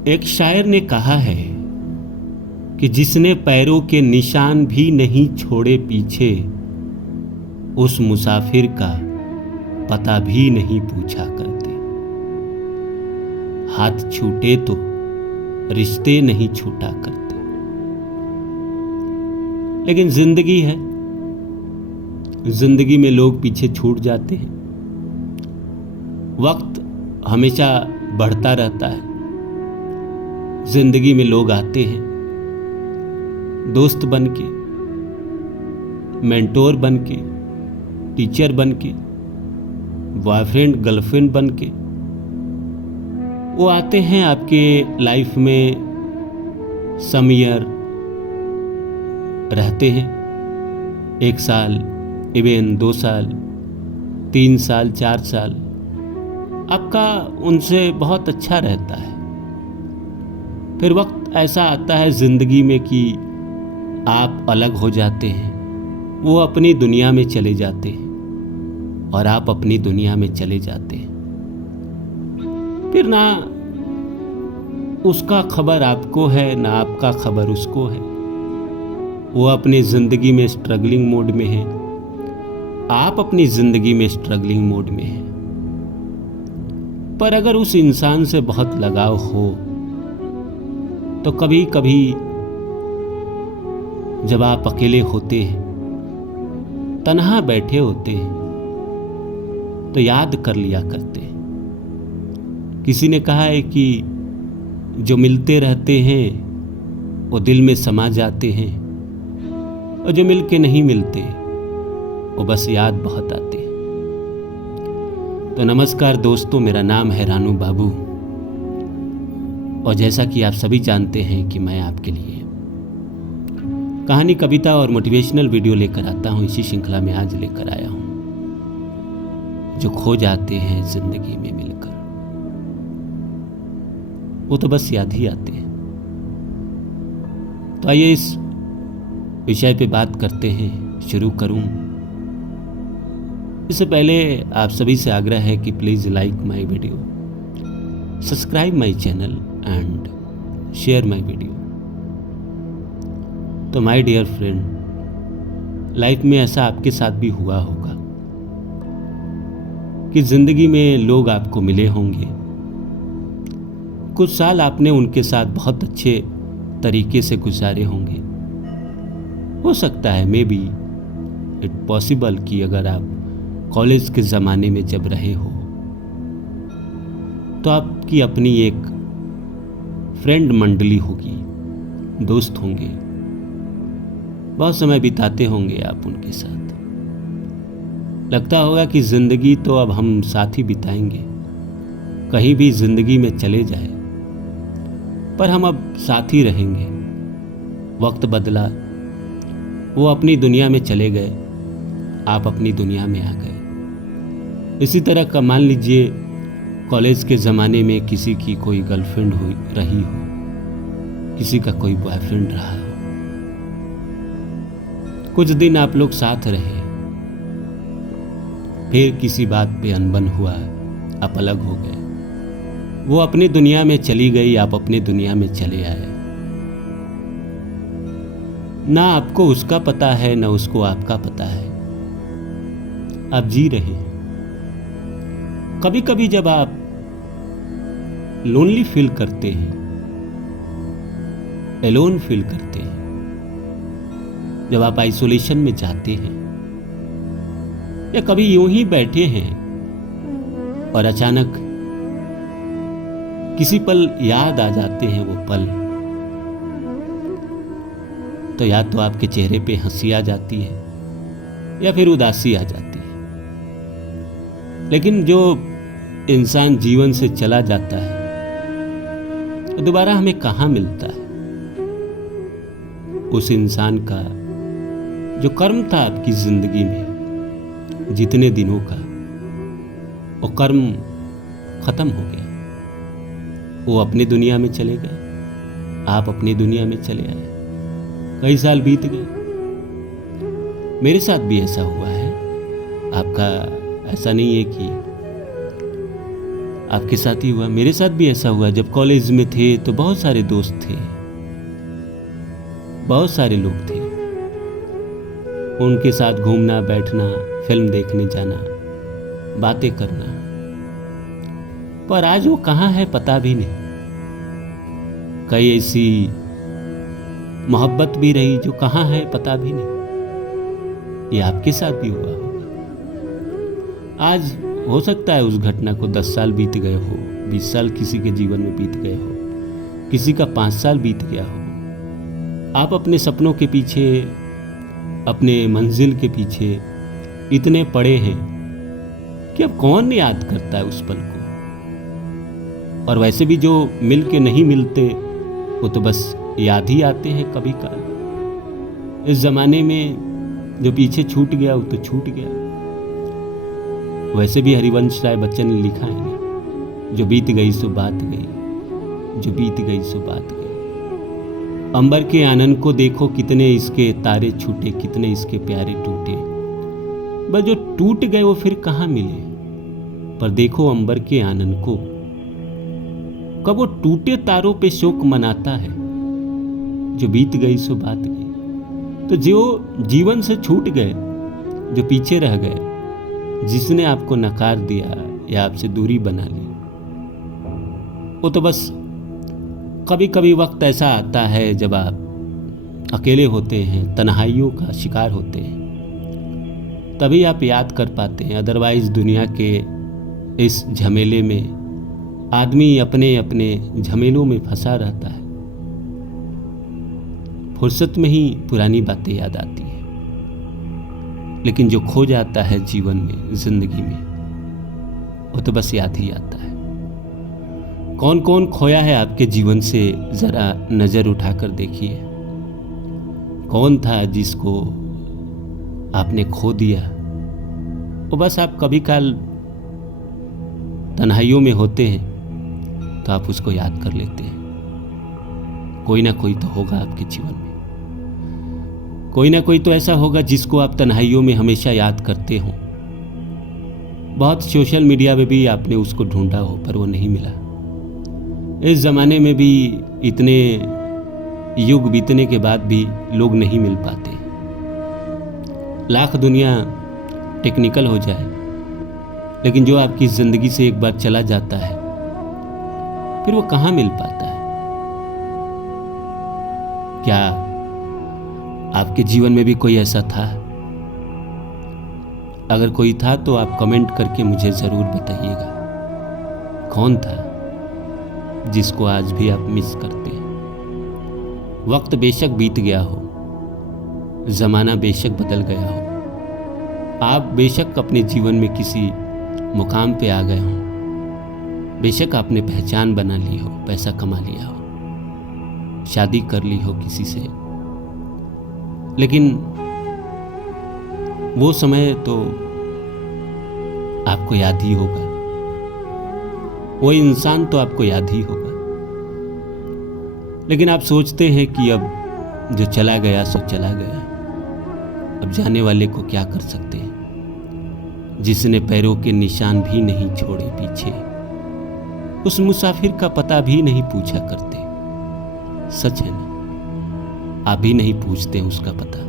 एक शायर ने कहा है कि जिसने पैरों के निशान भी नहीं छोड़े पीछे, उस मुसाफिर का पता भी नहीं पूछा करते। हाथ छूटे तो रिश्ते नहीं छूटा करते। लेकिन जिंदगी है, जिंदगी में लोग पीछे छूट जाते हैं। वक्त हमेशा बढ़ता रहता है। जिंदगी में लोग आते हैं, दोस्त बन के, मेंटोर बन के, टीचर बन के, बॉयफ्रेंड गर्लफ्रेंड बन के। वो आते हैं आपके लाइफ में, सम ईयर रहते हैं, 1 साल, इवन 2 साल, 3 साल, 4 साल आपका उनसे बहुत अच्छा रहता है। फिर वक्त ऐसा आता है जिंदगी में कि आप अलग हो जाते हैं, वो अपनी दुनिया में चले जाते हैं और आप अपनी दुनिया में चले जाते हैं। फिर ना उसका खबर आपको है, ना आपका खबर उसको है। वो अपनी जिंदगी में स्ट्रगलिंग मोड में है, आप अपनी जिंदगी में स्ट्रगलिंग मोड में है। पर अगर उस इंसान से बहुत लगाव हो तो कभी कभी जब आप अकेले होते हैं, तन्हा बैठे होते हैं, तो याद कर लिया करते हैं। किसी ने कहा है कि जो मिलते रहते हैं वो दिल में समा जाते हैं, और जो मिल के नहीं मिलते वो बस याद बहुत आते हैं। तो नमस्कार दोस्तों, मेरा नाम है रानू बाबू, और जैसा कि आप सभी जानते हैं कि मैं आपके लिए कहानी, कविता और मोटिवेशनल वीडियो लेकर आता हूं। इसी श्रृंखला में आज लेकर आया हूं जो खो जाते हैं जिंदगी में मिलकर, वो तो बस याद ही आते हैं। तो आइए इस विषय पे बात करते हैं, शुरू करूं। इससे पहले आप सभी से आग्रह है कि please like my video, subscribe my channel and share my video. तो माय डियर फ्रेंड, लाइफ में ऐसा आपके साथ भी हुआ होगा कि जिंदगी में लोग आपको मिले होंगे, कुछ साल आपने उनके साथ बहुत अच्छे तरीके से गुजारे होंगे। हो सकता है मे बी इट पॉसिबल कि अगर आप कॉलेज के ज़माने में जब रहे हो तो आपकी अपनी एक फ्रेंड मंडली होगी, दोस्त होंगे, बहुत समय बिताते होंगे आप उनके साथ। लगता होगा कि ज़िंदगी तो अब हम साथ ही बिताएंगे, कहीं भी ज़िंदगी में चले जाए पर हम अब साथ ही रहेंगे। वक्त बदला, वो अपनी दुनिया में चले गए, आप अपनी दुनिया में आ गए। इसी तरह का मान लीजिए कॉलेज के ज़माने में किसी की कोई गर्लफ्रेंड रही हो, किसी का कोई बॉयफ्रेंड रहा हो, कुछ दिन आप लोग साथ रहे, फिर किसी बात पे अनबन हुआ, आप अलग हो गए। वो अपनी दुनिया में चली गई, आप अपनी दुनिया में चले आए। ना आपको उसका पता है, ना उसको आपका पता है। आप जी रहे हैं। कभी कभी जब आप लोनली फील करते हैं, एलोन फील करते हैं, जब आप आइसोलेशन में जाते हैं, या कभी यूं ही बैठे हैं और अचानक किसी पल याद आ जाते हैं वो पल, तो या तो आपके चेहरे पे हंसी आ जाती है या फिर उदासी आ जाती है। लेकिन जो इंसान जीवन से चला जाता है तो दोबारा हमें कहाँ मिलता है? उस इंसान का जो कर्म था आपकी जिंदगी में जितने दिनों का, वो कर्म खत्म हो गया। वो अपनी दुनिया में चले गए, आप अपनी दुनिया में चले आए। कई साल बीत गए। मेरे साथ भी ऐसा हुआ है, आपका ऐसा नहीं है कि आपके साथ ही हुआ, मेरे साथ भी ऐसा हुआ। जब कॉलेज में थे तो बहुत सारे दोस्त थे, बहुत सारे लोग थे, उनके साथ घूमना बैठना, फिल्म देखने जाना, बातें करना। पर आज वो कहाँ है पता भी नहीं। कई ऐसी मोहब्बत भी रही जो कहाँ है पता भी नहीं। ये आपके साथ भी हुआ होगा। आज हो सकता है उस घटना को 10 साल बीत गए हो, 20 साल किसी के जीवन में बीत गए हो, किसी का 5 साल बीत गया हो। आप अपने सपनों के पीछे, अपने मंजिल के पीछे इतने पड़े हैं कि अब कौन याद करता है उस पल को। और वैसे भी जो मिल के नहीं मिलते वो तो बस याद ही आते हैं कभी काल। इस जमाने में जो पीछे छूट गया वो तो छूट गया। वैसे भी हरिवंश राय बच्चन ने लिखा है ना, जो बीत गई सो बात गई, जो बीत गई सो बात गई। अंबर के आनंद को देखो, कितने इसके तारे छूटे, कितने इसके प्यारे टूटे। बस जो टूट गए वो फिर कहाँ मिले। पर देखो अंबर के आनंद को, कब वो टूटे तारों पे शोक मनाता है। जो बीत गई सो बात गई। तो जो जीवन से छूट गए, जो पीछे रह गए, जिसने आपको नकार दिया या आपसे दूरी बना ली, वो तो बस कभी कभी वक्त ऐसा आता है जब आप अकेले होते हैं, तन्हाइयों का शिकार होते हैं, तभी आप याद कर पाते हैं। अदरवाइज दुनिया के इस झमेले में आदमी अपने अपने झमेलों में फंसा रहता है। फुर्सत में ही पुरानी बातें याद आती हैं, लेकिन जो खो जाता है जीवन में, जिंदगी में, वो तो बस याद ही आता है। कौन कौन खोया है आपके जीवन से, जरा नजर उठाकर देखिए। कौन था जिसको आपने खो दिया। वो बस आप कभी काल तन्हाइयों में होते हैं तो आप उसको याद कर लेते हैं। कोई ना कोई तो होगा आपके जीवन में, कोई ना कोई तो ऐसा होगा जिसको आप तन्हाइयों में हमेशा याद करते हो। बहुत सोशल मीडिया पे भी आपने उसको ढूंढा हो पर वो नहीं मिला। इस ज़माने में भी इतने युग बीतने के बाद भी लोग नहीं मिल पाते। लाख दुनिया टेक्निकल हो जाए, लेकिन जो आपकी ज़िंदगी से एक बार चला जाता है फिर वो कहाँ मिल पाता है। क्या आपके जीवन में भी कोई ऐसा था? अगर कोई था तो आप कमेंट करके मुझे ज़रूर बताइएगा कौन था जिसको आज भी आप मिस करते हैं। वक्त बेशक बीत गया हो, ज़माना बेशक बदल गया हो, आप बेशक अपने जीवन में किसी मुकाम पे आ गए हों, बेशक आपने पहचान बना ली हो, पैसा कमा लिया हो, शादी कर ली हो किसी से, लेकिन वो समय तो आपको याद ही होगा। वो इंसान तो आपको याद ही होगा। लेकिन आप सोचते हैं कि अब जो चला गया सो चला गया, अब जाने वाले को क्या कर सकते हैं। जिसने पैरों के निशान भी नहीं छोड़े पीछे, उस मुसाफिर का पता भी नहीं पूछा करते। सच है ना, आप भी नहीं पूछते उसका पता।